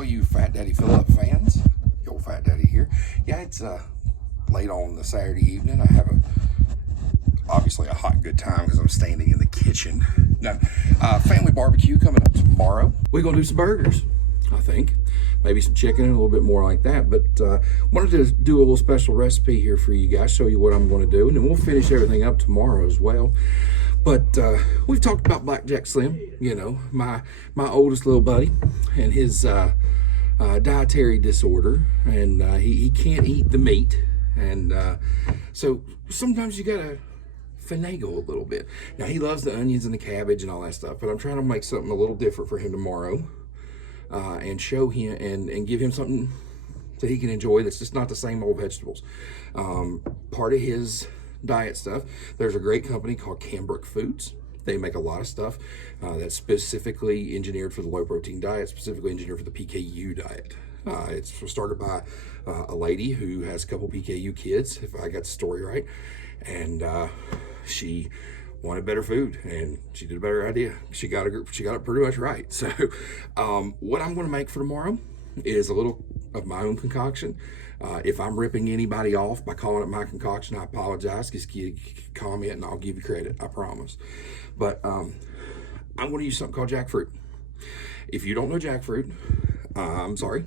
all you Fat Daddy Phillip fans. Your Fat Daddy here. Yeah, it's late on the Saturday evening. I have obviously a hot good time because I'm standing in the kitchen. Now, family barbecue coming up tomorrow. We're gonna do some burgers, I think. Maybe some chicken and a little bit more like that. But wanted to do a little special recipe here for you guys, show you what I'm going to do, and then we'll finish everything up tomorrow as well. But we've talked about Blackjack Slim, you know, my oldest little buddy, and his dietary disorder, and he can't eat the meat, and so sometimes you gotta finagle a little bit. Now, he loves the onions and the cabbage and all that stuff, but I'm trying to make something a little different for him tomorrow, and show him and give him something that he can enjoy that's just not the same old vegetables. Part of his diet stuff, there's a great company called Cambric Foods. They make a lot of stuff that's specifically engineered for the low protein diet, specifically engineered for the PKU diet. It's started by a lady who has a couple PKU kids, if I got the story right, and she wanted better food, and she did a better idea. She got it pretty much right. So what I'm going to make for tomorrow is a little of my own concoction. If I'm ripping anybody off by calling it my concoction, I apologize. Just comment and I'll give you credit, I promise. But I'm going to use something called jackfruit. If you don't know jackfruit, I'm sorry.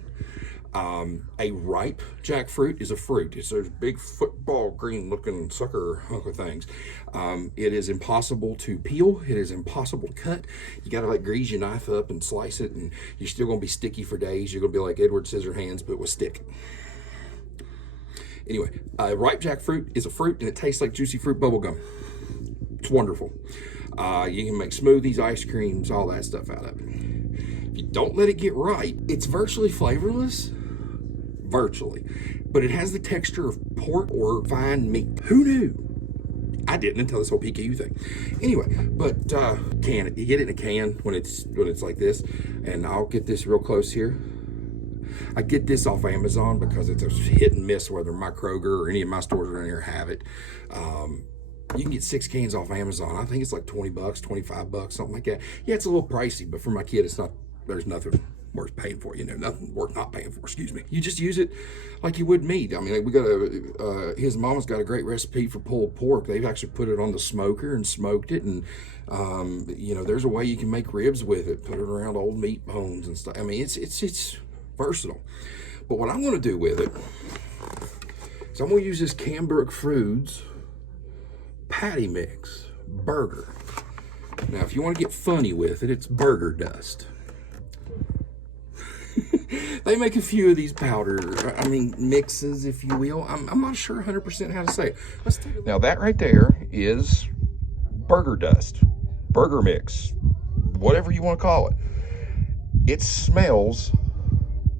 A ripe jackfruit is a fruit. It's those big football green looking sucker hunk of things. It is impossible to peel. It is impossible to cut. You got to like grease your knife up and slice it, and you're still going to be sticky for days. You're going to be like Edward Scissorhands, but with stick. Anyway, ripe jackfruit is a fruit, and it tastes like juicy fruit bubble gum. It's wonderful. You can make smoothies, ice creams, all that stuff out of it. If you don't let it get right, it's virtually flavorless. Virtually. But it has the texture of pork or fine meat. Who knew? I didn't until this whole PKU thing. Anyway, but you get it in a can when it's like this, and I'll get this real close here. I get this off Amazon because it's a hit and miss whether my Kroger or any of my stores around here have it. You can get 6 cans off Amazon. I think it's like 20 bucks, 25 bucks, something like that. Yeah, it's a little pricey, but for my kid, it's not, there's nothing worth paying for, you know, nothing worth not paying for, excuse me. You just use it like you would meat. I mean, we got his mama's got a great recipe for pulled pork. They've actually put it on the smoker and smoked it, and you know, there's a way you can make ribs with it, put it around old meat bones and stuff. I mean, it's versatile. But what I'm going to do with it is I'm going to use this Cambric Foods patty mix burger. Now, if you want to get funny with it, it's burger dust. They make a few of these powder, mixes, if you will. I'm not sure 100% how to say it. Now, that right there is burger dust, burger mix, whatever you want to call it. It smells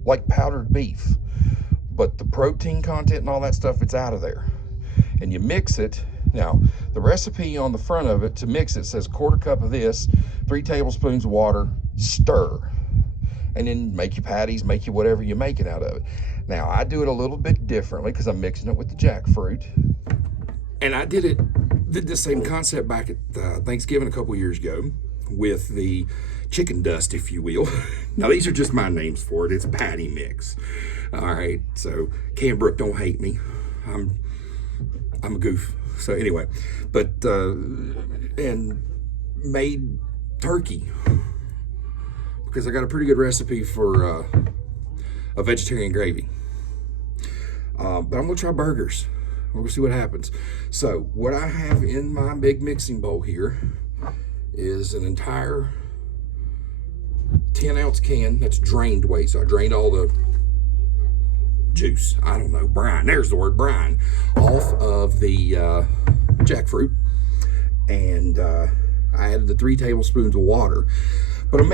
like powdered beef, but the protein content and all that stuff, it's out of there. And you mix it. Now, the recipe on the front of it to mix it says 1/4 cup of this, 3 tablespoons of water, stir, and then make your patties, make you whatever you make it out of it. Now, I do it a little bit differently because I'm mixing it with the jackfruit. And I did the same concept back at Thanksgiving a couple years ago with the chicken dust, if you will. Now, these are just my names for it. It's patty mix. All right, so Cambric, don't hate me. I'm a goof. So anyway, but and made turkey because I got a pretty good recipe for a vegetarian gravy. But I'm gonna try burgers. We're gonna see what happens. So what I have in my big mixing bowl here is an entire 10-ounce can that's drained weight. So I drained all the juice, I don't know, brine, there's the word, brine, off of the jackfruit, and I added the 3 tablespoons of water. But I'm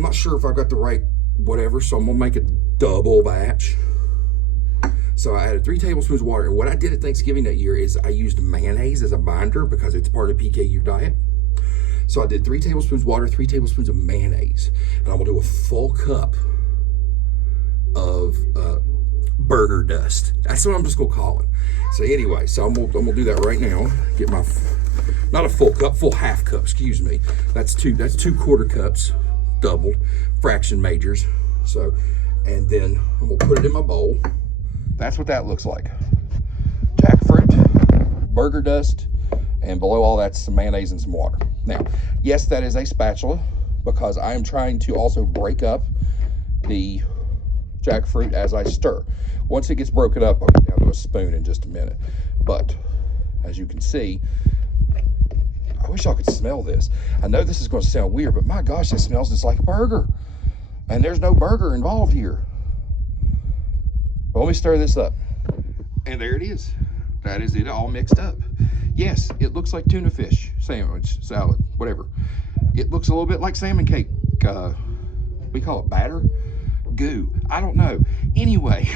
not sure if I've got the right whatever, so I'm gonna make a double batch. So I added 3 tablespoons of water, and what I did at Thanksgiving that year is I used mayonnaise as a binder because it's part of the PKU diet. So I did 3 tablespoons of water, 3 tablespoons of mayonnaise, and I'm gonna do a full cup of burger dust. That's what I'm just gonna call it. So anyway, so I'm gonna do that right now. Get my, not a full cup, full half cup, excuse me. That's two 1/4 cups, doubled, fraction majors. So, and then I'm gonna put it in my bowl. That's what that looks like. Jackfruit, burger dust, and below all that's some mayonnaise and some water. Now, yes, that is a spatula because I am trying to also break up the jackfruit as I stir. Once it gets broken up, I'll get down to a spoon in just a minute. But as you can see, I wish y'all could smell this. I know this is going to sound weird, but my gosh, it smells just like a burger. And there's no burger involved here. But let me stir this up. And there it is. That is it all mixed up. Yes, it looks like tuna fish, sandwich, salad, whatever. It looks a little bit like salmon cake. We call it batter? Goo. I don't know. Anyway.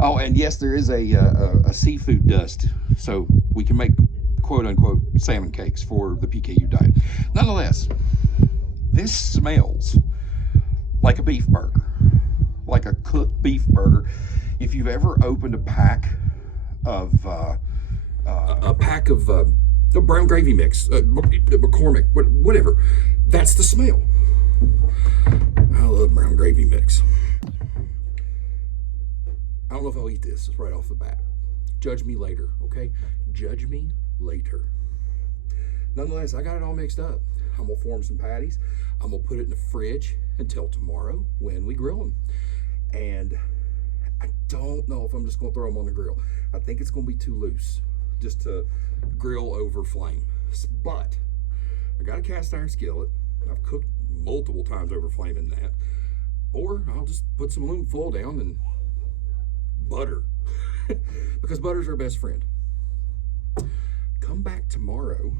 Oh, and yes, there is a seafood dust. So we can make quote unquote salmon cakes for the PKU diet. Nonetheless, this smells like a beef burger, like a cooked beef burger. If you've ever opened a pack of the brown gravy mix, McCormick, whatever, that's the smell. I love brown gravy mix. I don't know if I'll eat this right off the bat. Judge me later, okay? Judge me later. Nonetheless, I got it all mixed up. I'm gonna form some patties. I'm gonna put it in the fridge until tomorrow when we grill them. And I don't know if I'm just gonna throw them on the grill. I think it's gonna be too loose just to grill over flame. But I got a cast iron skillet. I've cooked multiple times over flame in that. Or I'll just put some aluminum foil down and butter. Because butter's our best friend. Come back tomorrow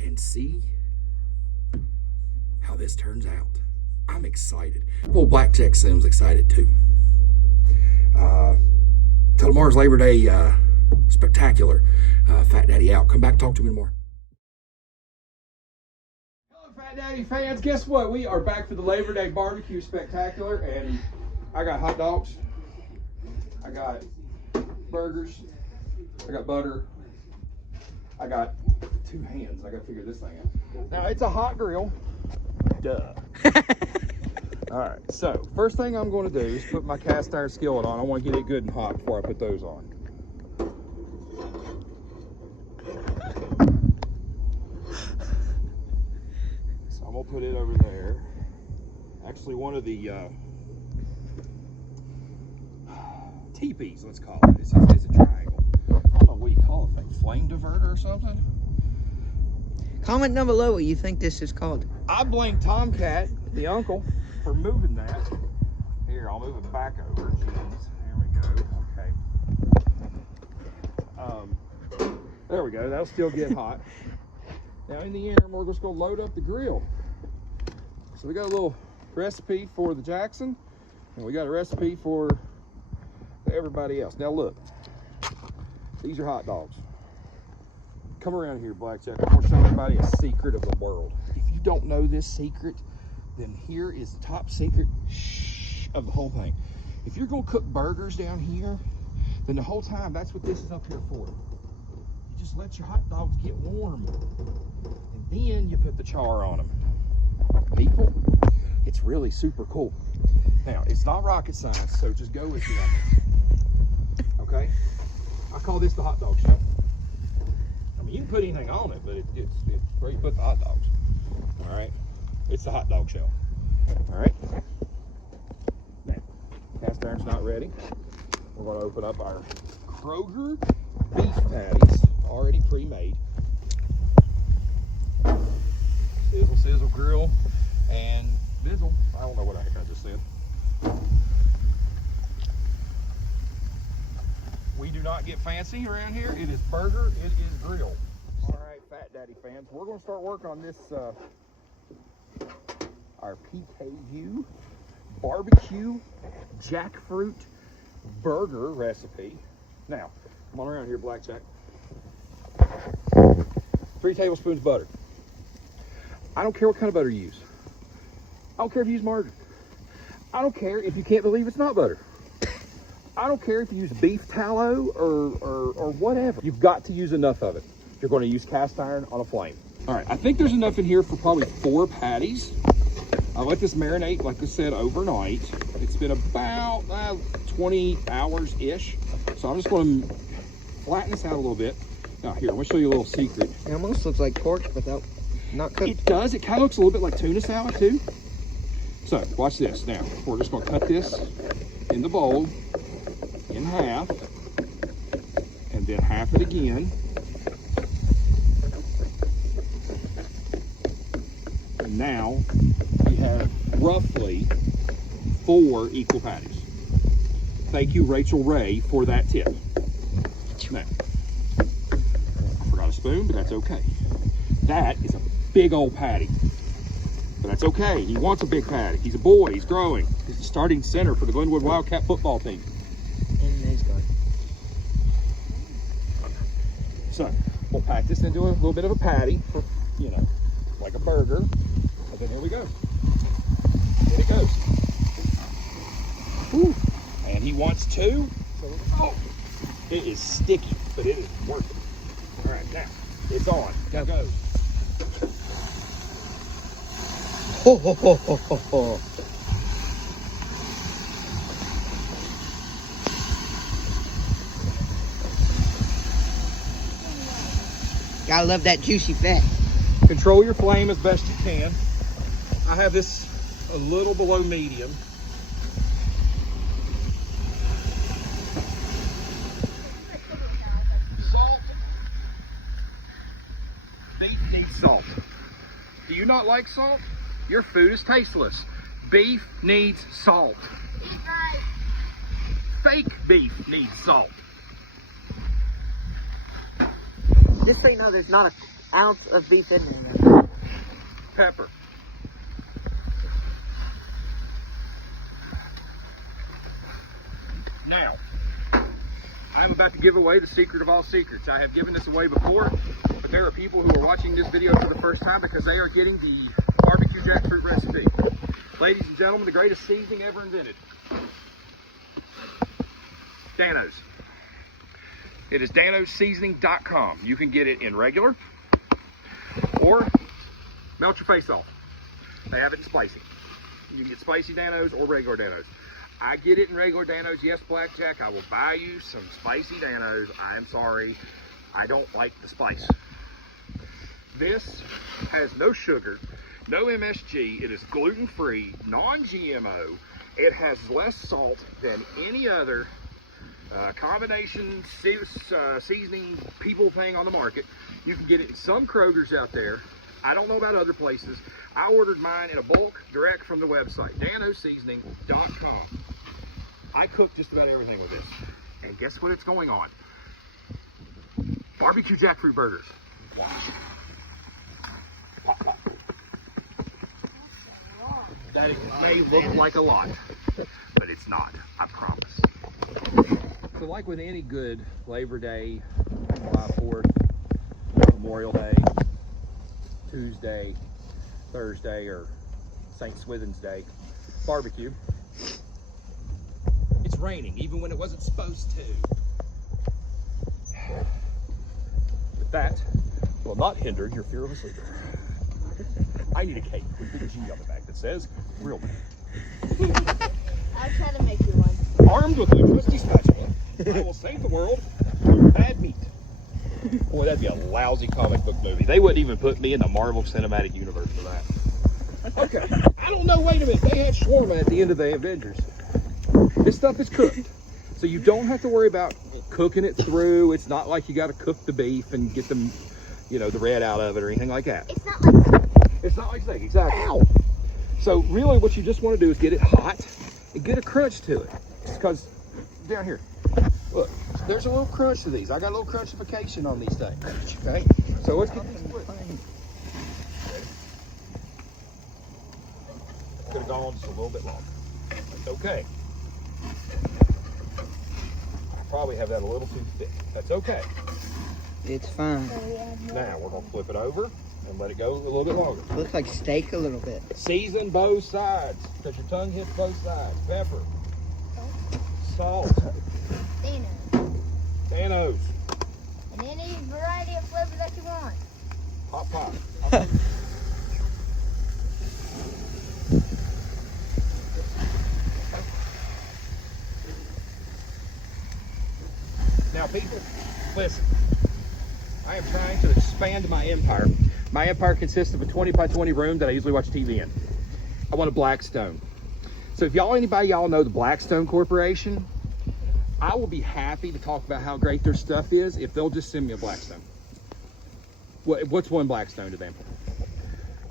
and see how this turns out. I'm excited. Well, Blackjack Sims excited too. Till tomorrow's Labor Day spectacular. Fat Daddy out. Come back, talk to me tomorrow. Hello, Fat Daddy fans. Guess what? We are back for the Labor Day barbecue spectacular, and I got hot dogs. I got burgers. I got butter. I got 2 hands. I gotta figure this thing out. Now, it's a hot grill. Duh. All right, so first thing I'm going to do is put my cast iron skillet on. I want to get it good and hot before I put those on. So I'm going to put it over there. Actually, one of the teepees, let's call it. It's a triangle. I don't know what you call it, like flame diverter or something. Comment down below what you think this is called. I blame Tomcat, the uncle, for moving that. Here, I'll move it back over. Jeez, there we go. Okay. There we go. That'll still get hot. Now, in the interim, we're just going to load up the grill. So we got a little recipe for the Jackson, and we got a recipe for everybody else. Now, look. These are hot dogs. Come around here, Blackjack. I want to show everybody a secret of the world. If you don't know this secret, then here is the top secret of the whole thing. If you're going to cook burgers down here, then the whole time, that's what this is up here for. You just let your hot dogs get warm, and then you put the char on them. People, it's really super cool. Now, it's not rocket science, so just go with me on this. Okay? I call this the hot dog shell. I mean, you can put anything on it, but it's where you put the hot dogs. All right? It's the hot dog shell. All right? Now, cast iron's not ready. We're going to open up our Kroger beef patties, already pre-made. Sizzle, sizzle, grill, and bizzle. I don't know what the heck I just said. We do not get fancy around here. It is burger, it is grill. All right, Fat Daddy fans, we're going to start working on this, our PKU BBQ Jackfruit burger recipe. Now, come on around here, Blackjack. 3 tablespoons butter. I don't care what kind of butter you use. I don't care if you use margarine. I don't care if you can't believe it's not butter. I don't care if you use beef tallow or whatever. You've got to use enough of it. You're going to use cast iron on a flame. All right, I think there's enough in here for probably 4 patties. I'll let this marinate, like I said, overnight. It's been about 20 hours-ish. So I'm just going to flatten this out a little bit. Now here, I'm going to show you a little secret. It almost looks like pork without not cooked. It does. It kind of looks a little bit like tuna salad too. So watch this. Now we're just going to cut this in the bowl in half, and then half it again. And now we have roughly 4 equal patties. Thank you, Rachel Ray, for that tip. Now, I forgot a spoon, but that's okay. That is a big old patty. But that's okay. He wants a big patty. He's a boy. He's growing. He's the starting center for the Glenwood Wildcat football team. And he's gone. So we'll pack this into a little bit of a patty for, you know, like a burger. And then here we go. In it goes. Whew. And he wants 2. So, oh, it is sticky, but it is worth it. All right, now it's on. Now goes. Ho, ho, ho, ho, ho, ho. Gotta love that juicy fat. Control your flame as best you can. I have this a little below medium. Salt. Beef needs salt. Do you not like salt? Your food is tasteless. Beef needs salt. Fake beef needs salt. Just so you know, there's not an ounce of beef in there. Pepper. Now, I'm about to give away the secret of all secrets. I have given this away before, but there are people who are watching this video for the first time because they are getting the BBQ Jackfruit recipe. Ladies and gentlemen, the greatest seasoning ever invented. Dano's. It is danosseasoning.com. You can get it in regular or melt your face off. They have it in spicy. You can get spicy Dano's or regular Dano's. I get it in regular Dano's. Yes, Blackjack, I will buy you some spicy Dano's. I am sorry. I don't like the spice. This has no sugar, no MSG. It is gluten-free, non-GMO. It has less salt than any other combination seasoning people thing on the market. You can get it in some Kroger's out there. I don't know about other places. I ordered mine in a bulk direct from the website, danosseasoning.com. I cook just about everything with this. And guess what it's going on? BBQ Jackfruit burgers. Wow. Pop, pop. That may look like a lot, but it's not, I promise. So like with any good Labor Day, July 4th, Memorial Day, Tuesday, Thursday, or St. Swithin's Day barbecue, it's raining even when it wasn't supposed to. But that will not hinder your fearless leader. I need a cape with big G on the back that says real man. I'll try to make you one. Armed with a trusty spatula, I will save the world from bad meat. Boy, that'd be a lousy comic book movie. They wouldn't even put me in the Marvel Cinematic Universe for that. Okay, I don't know, wait a minute. They had shawarma at the end of the Avengers. This stuff is cooked. So you don't have to worry about cooking it through. It's not like you got to cook the beef and get them, you know, the red out of it or anything like that. It's not like that. It's not like steak, exactly. Ow. So really what you just want to do is get it hot and get a crunch to it. Because down here, look, there's a little crunch to these. I got a little crunchification on these things. Okay, so let's get this split. Could have gone just a little bit longer. That's okay. Probably have that a little too thick. That's okay. It's fine. Now we're gonna flip it over and let it go a little bit longer. Looks like steak a little bit. Season both sides, because your tongue hits both sides. Pepper, salt, Dano. Danos. And any variety of flavor that you want. Hot pot. Now, people, listen. I am trying to expand my empire. My empire consists of a 20 by 20 room that I usually watch TV in. I want a Blackstone. So if anybody know the Blackstone Corporation, I will be happy to talk about how great their stuff is if they'll just send me a Blackstone. What's one Blackstone to them?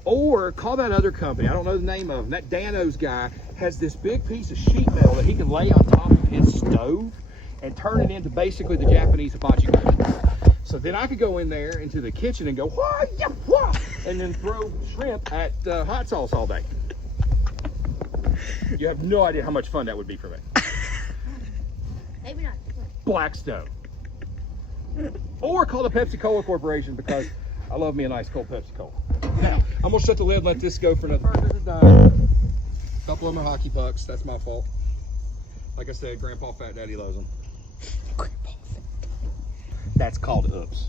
Or call that other company, I don't know the name of them. That Dano's guy has this big piece of sheet metal that he can lay on top of his stove and turn it into basically the Japanese hibachi grill. So then I could go in there into the kitchen and go, wah, yeah, wah, and then throw shrimp at hot sauce all day. You have no idea how much fun that would be for me. Maybe not. Blackstone. Or call the Pepsi Cola Corporation because I love me a nice cold Pepsi Cola. Now, I'm gonna shut the lid and let this go for another. Burgers are done. A couple of them are hockey pucks. That's my fault. Like I said, Grandpa Fat Daddy loves them. Grandpa Fat Daddy. That's called oops.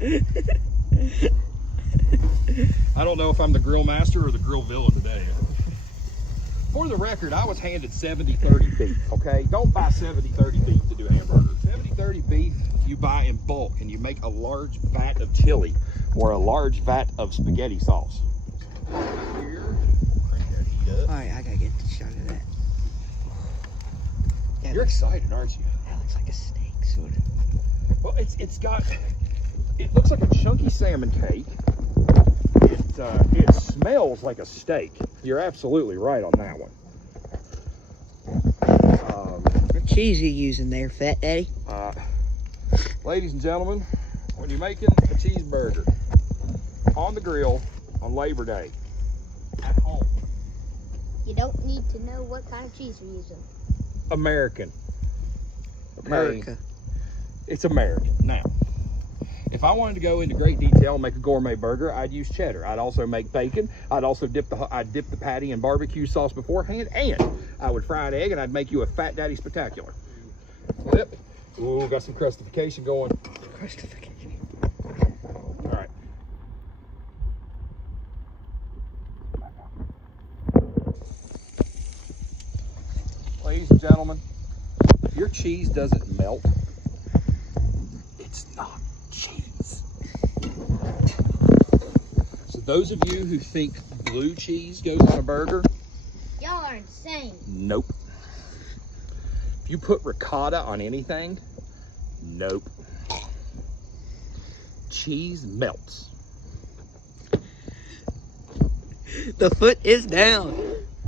I don't know if I'm the grill master or the grill villain today. For the record, I was handed 70-30 beef, okay? Don't buy 70-30 beef to do hamburgers. 70-30 beef you buy in bulk and you make a large vat of chili or a large vat of spaghetti sauce. Here, crank that heat up. All right, I gotta get a shot of that. Yeah, You're excited, aren't you? that looks like a steak, sort of. Well, it looks like a chunky salmon cake. It smells like a steak. You're absolutely right on that one. What cheese are you using there, Fat Daddy? Ladies and gentlemen, when you're making a cheeseburger on the grill on Labor Day at home, You don't need to know what kind of cheese you're using. American. Okay? America. It's American. Now, if I wanted to go into great detail and make a gourmet burger, I'd use cheddar. I'd also make bacon. I'd dip the patty in barbecue sauce beforehand, and I would fry an egg, and I'd make you a Fat Daddy Spectacular. Flip. Ooh, got some crustification going. Crustification. All right. Ladies and gentlemen, if your cheese doesn't melt, it's not cheese. So those of you who think blue cheese goes on a burger, Y'all are insane. nope. If you put ricotta on anything, nope. Cheese melts. The foot is down.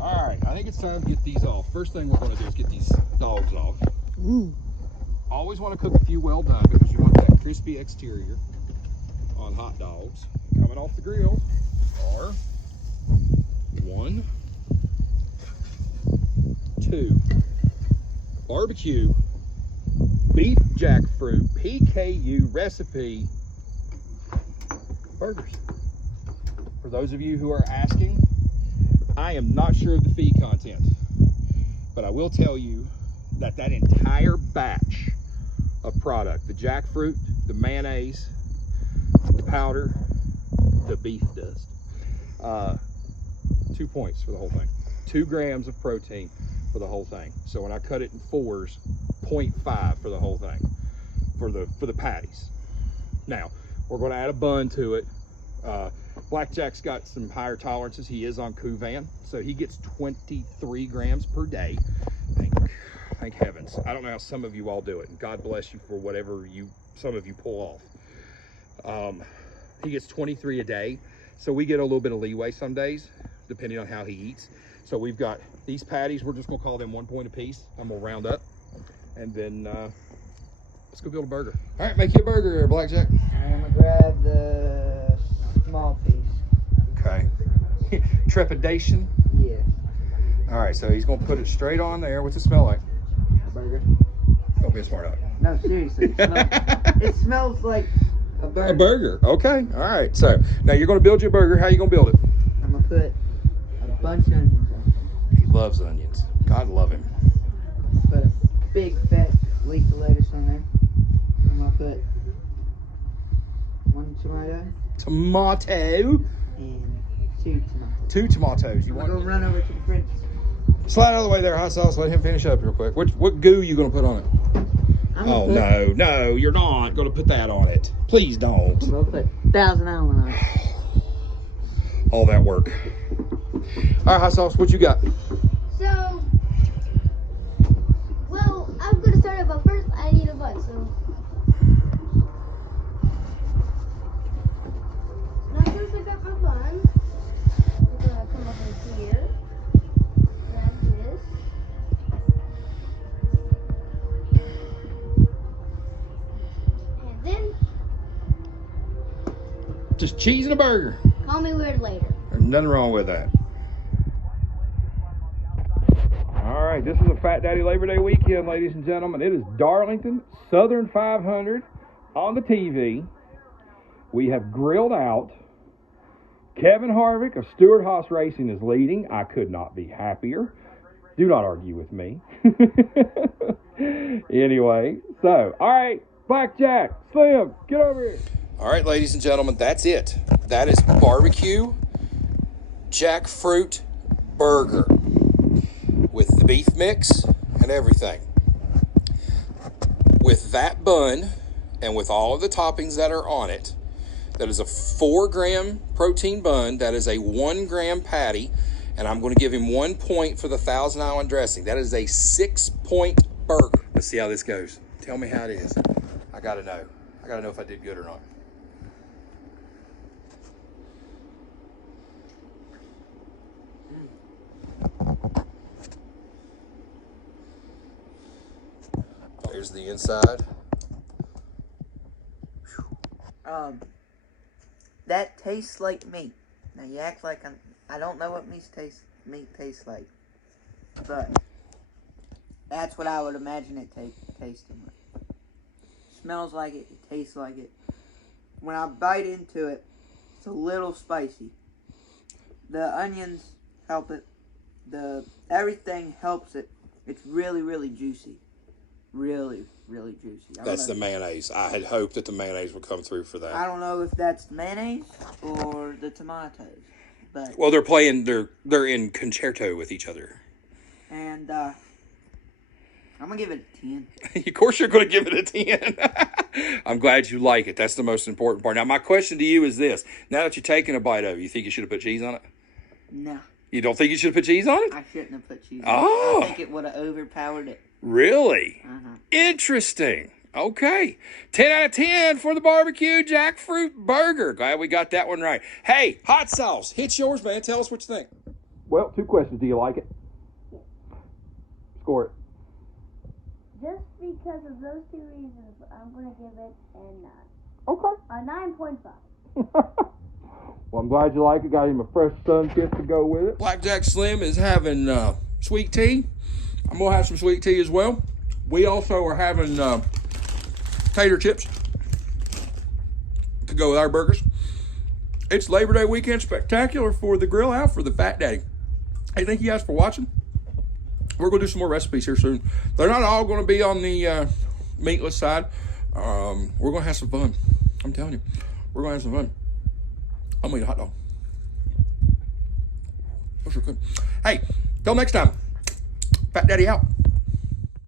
All right, I think it's time to get these off. First thing we're going to do is get these dogs off. Ooh. Always want to cook a few well done because you want that crispy exterior on hot dogs. Coming off the grill are 1, 2 barbecue beef jackfruit PKU recipe burgers. For those of you who are asking, I am not sure of the feed content, but I will tell you that entire batch of product, the jackfruit, the mayonnaise, the powder, the beef dust, 2 points for the whole thing. 2 grams of protein for the whole thing. So when I cut it in 4s, 0.5 for the whole thing, for the patties. Now, we're going to add a bun to it. Blackjack's got some higher tolerances. He is on Kuvan, so he gets 23 grams per day. Thank heavens. I don't know how some of you all do it, and God bless you for whatever some of you pull off. He gets 23 a day, so we get a little bit of leeway some days, depending on how he eats. So we've got these patties. We're just gonna call them 1 point apiece. I'm gonna round up, and then let's go build a burger. All right, make you a burger, Blackjack. I'm gonna grab the small piece. Okay. Trepidation. Yeah. All right, so he's gonna put it straight on there. What's it smell like? Burger. Don't be a smart aleck. No, seriously. It smells like a burger. A burger. Okay. All right. So now you're gonna build your burger. How you gonna build it? I'm gonna put a bunch of onions on it. He loves onions. God love him. Put a big fat leaf of lettuce on there. I'm gonna put 1 tomato Tomato. and 2 tomatoes. 2 tomatoes. You I'm want? gonna run over to the fridge. Slide out of the way there, hot sauce. Let him finish up real quick. What goo you gonna put on it? Oh no, you're not gonna put that on it. Please don't. I'm gonna put 1,000 Allen on it. All that work. All right, hot sauce. What you got? So, well, I'm gonna start it, but first I need a bun. So, now first I got my bun. I'm gonna come over here, grab this. And then, Just cheese and a burger. call me weird later. There's nothing wrong with that. All right, this is a Fat Daddy Labor Day weekend, ladies and gentlemen. It is Darlington Southern 500 on the TV. We have grilled out. Kevin Harvick of Stewart Haas Racing is leading. I could not be happier. Do not argue with me. Anyway, so, all right, Blackjack, Slim, get over here. All right, ladies and gentlemen, that's it. That is BBQ Jackfruit burger with the beef mix and everything. With that bun and with all of the toppings that are on it, that is a 4-gram protein bun. That is a 1-gram patty. And I'm going to give him 1 point for the Thousand Island dressing. That is a 6-point burger. Let's see how this goes. Tell me how it is. I got to know. I got to know if I did good or not. There's the inside. That tastes like meat. Now you act like I don't know what meat tastes like, but that's what I would imagine it tasting like. Smells like it. It tastes like it. When I bite into it, it's a little spicy. The onions help it. Everything helps it. It's really, really juicy. Really, really juicy. That's the mayonnaise. I had hoped that the mayonnaise would come through for that. I don't know if that's the mayonnaise or the tomatoes, but Well, they're in concerto with each other. and I'm gonna give it a 10. Of course you're going to give it a 10. I'm glad you like it. That's the most important part. Now, my question to you is this. Now that you're taking a bite of it, you think you should have put cheese on it? No, You don't think you should have put cheese on it? I shouldn't have put cheese. Oh. I think it would have overpowered it. Really? Uh-huh. Interesting. Okay. 10 out of 10 for the BBQ Jackfruit burger. Glad we got that one right. Hey, hot sauce. Hit yours, man. Tell us what you think. Well, 2 questions. Do you like it? Score it. Just because of those 2 reasons, I'm gonna give it Okay. a 9.5. Well, I'm glad you like it. Got him a fresh sun kiss to go with it. Blackjack Slim is having sweet tea. I'm going to have some sweet tea as well. We also are having tater chips to go with our burgers. It's Labor Day weekend spectacular for the grill out for the Fat Daddy. Hey, thank you guys for watching. We're going to do some more recipes here soon. They're not all going to be on the meatless side. We're going to have some fun. I'm telling you. We're going to have some fun. I'm going to eat a hot dog. Those are good. Hey, till next time. Fat Daddy out.